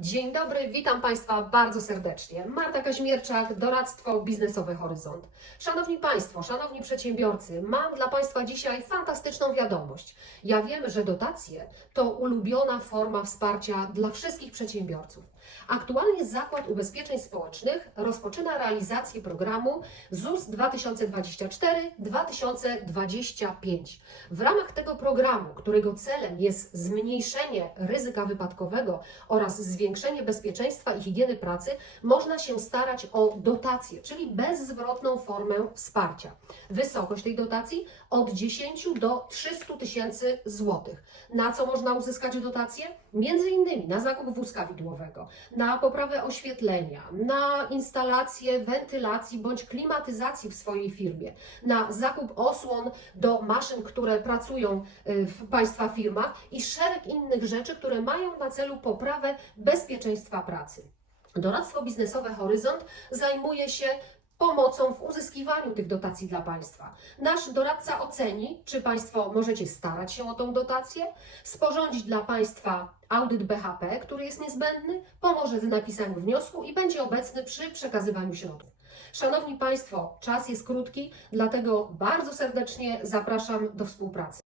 Dzień dobry, witam Państwa bardzo serdecznie. Marta Kaźmierczak, Doradztwo Biznesowe Horyzont. Szanowni Państwo, Szanowni Przedsiębiorcy, mam dla Państwa dzisiaj fantastyczną wiadomość. Ja wiem, że dotacje to ulubiona forma wsparcia dla wszystkich przedsiębiorców. Aktualnie Zakład Ubezpieczeń Społecznych rozpoczyna realizację programu ZUS 2024-2025. W ramach tego programu, którego celem jest zmniejszenie ryzyka wypadkowego oraz zwiększenie bezpieczeństwa i higieny pracy, można się starać o dotację, czyli bezzwrotną formę wsparcia. Wysokość tej dotacji od 10 do 300 tysięcy złotych. Na co można uzyskać dotację? Między innymi na zakup wózka widłowego, na poprawę oświetlenia, na instalację wentylacji bądź klimatyzacji w swojej firmie, na zakup osłon do maszyn, które pracują y, w Państwa firmach i szereg innych rzeczy, które mają na celu poprawę bezpieczeństwa pracy. Doradztwo biznesowe Horyzont zajmuje się pomocą w uzyskiwaniu tych dotacji dla Państwa. Nasz doradca oceni, czy Państwo możecie starać się o tą dotację, sporządzić dla Państwa audyt BHP, który jest niezbędny, pomoże w napisaniu wniosku i będzie obecny przy przekazywaniu środków. Szanowni Państwo, czas jest krótki, dlatego bardzo serdecznie zapraszam do współpracy.